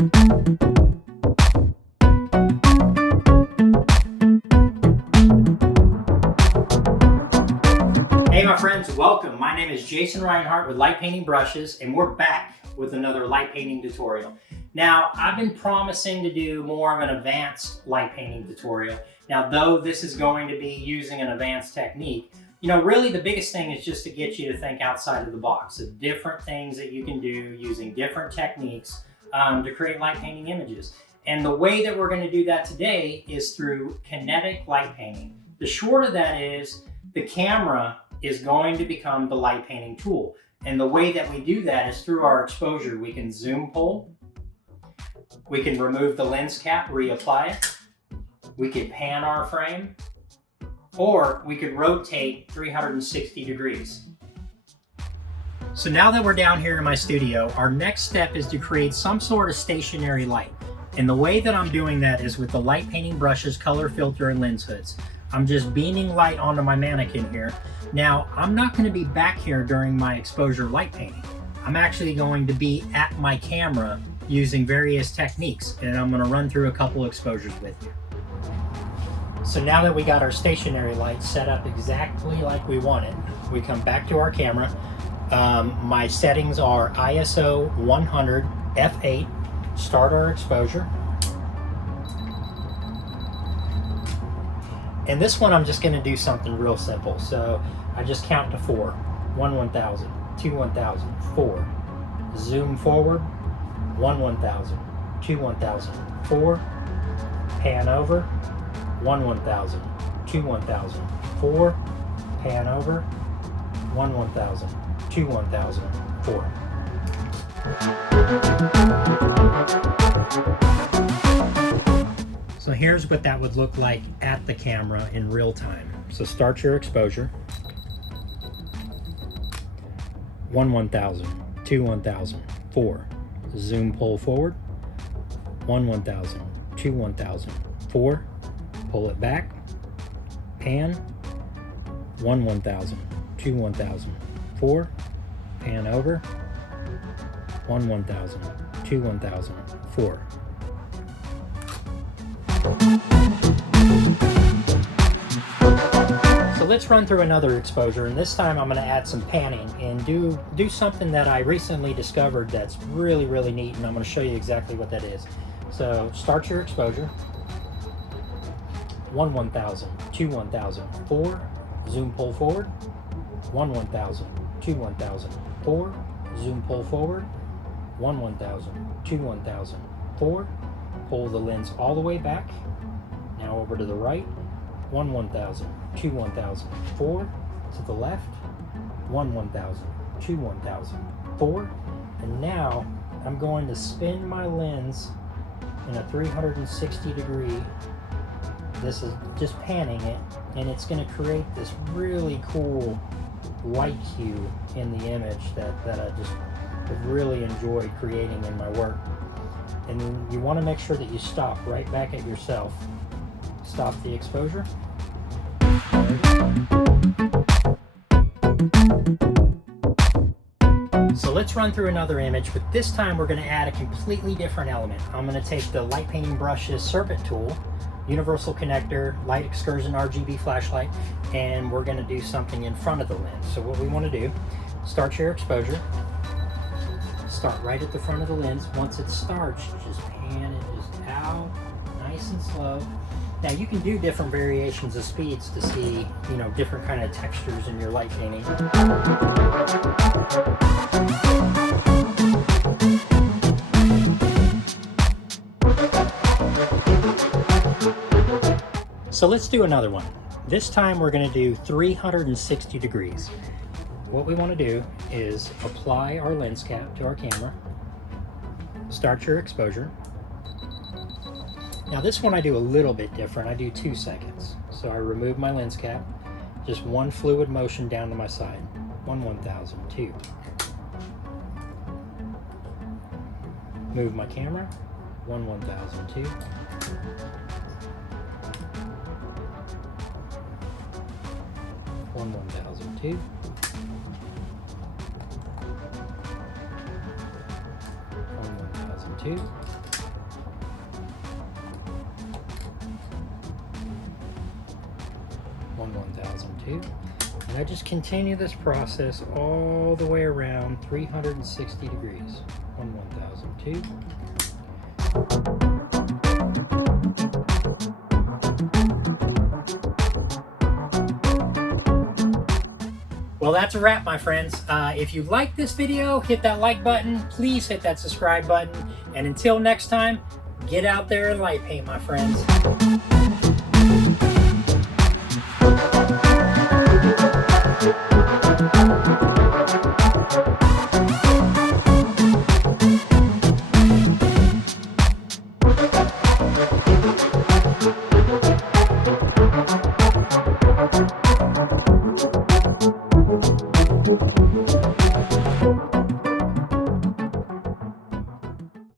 Hey my friends, welcome. My name is Jason Rinehart with Light Painting Brushes, and we're back with another light painting tutorial. Now, I've been promising to do more of an advanced light painting tutorial. Now, though this is going to be using an advanced technique, really the biggest thing is just to get you to think outside of the box of different things that you can do using different techniques to create light painting images. And the way that we're going to do that today is through kinetic light painting. The short of that is the camera is going to become the light painting tool. And the way that we do that is through our exposure. We can zoom pull, we can remove the lens cap, reapply it, we could pan our frame, or we could rotate 360 degrees. So now that we're down here in my studio, our next step is to create some sort of stationary light. And the way that I'm doing that is with the light painting brushes, color filter, and lens hoods. I'm just beaming light onto my mannequin here. Now, I'm not going to be back here during my exposure light painting. I'm actually going to be at my camera using various techniques, and I'm going to run through a couple exposures with you. So now that we got our stationary light set up exactly like we want it, we come back to our camera. My settings are ISO 100 f8, start our exposure. And this one I'm just going to do something real simple. So I just count to 4. 1 1000, 2 1000, 4. Zoom forward. 1 1000, 2 1000, 4. Pan over. 1 1000, 2 1000, 4. Pan over. 1 1000, 2 1000, 4. So here's what that would look like at the camera in real time. So start your exposure. 1 1000, 2 1000, 4. Zoom pull forward. 1 1000, 2 1000, 4. Pull it back. Pan. 1 1000, 2 1000, 4. Pan over. 1 1000, 2 1000, 4. So let's run through another exposure, and this time I'm going to add some panning and do something that I recently discovered that's really, really neat, and I'm going to show you exactly what that is. So start your exposure. 1 1000, 2 1000, 4. Zoom pull forward. 1 1000, 2 1000, 4. Zoom pull forward. 1 1000, 2 1000, 4. Pull the lens all the way back. Now over to the right. 1 1000, 2 1000, 4. To the left. 1 1000, 2 1000, 4. And now I'm going to spin my lens in a 360 degree. This is just panning it, and it's going to create this really cool light hue in the image that I just have really enjoyed creating in my work. And you want to make sure that you stop right back at yourself. Stop the exposure. So let's run through another image, but this time we're going to add a completely different element. I'm going to take the light painting brushes serpent tool, universal connector, light excursion RGB flashlight, and we're going to do something in front of the lens. So what we want to do, start your exposure. Start right at the front of the lens. Once it starts, just pan it just out, nice and slow. Now you can do different variations of speeds to see, different kind of textures in your light painting. So let's do another one. This time we're going to do 360 degrees. What we want to do is apply our lens cap to our camera, start your exposure. Now this one I do a little bit different. I do 2 seconds. So I remove my lens cap, just one fluid motion down to my side. 1 1000, 2. Move my camera, 1 1000, 2. 1 1000, 2. 1 1000, 2. 1002. And I just continue this process all the way around 360 degrees on 1002. Well, that's a wrap, my friends. If you like this video, hit that like button. Please hit that subscribe button. And until next time, get out there and light paint, my friends.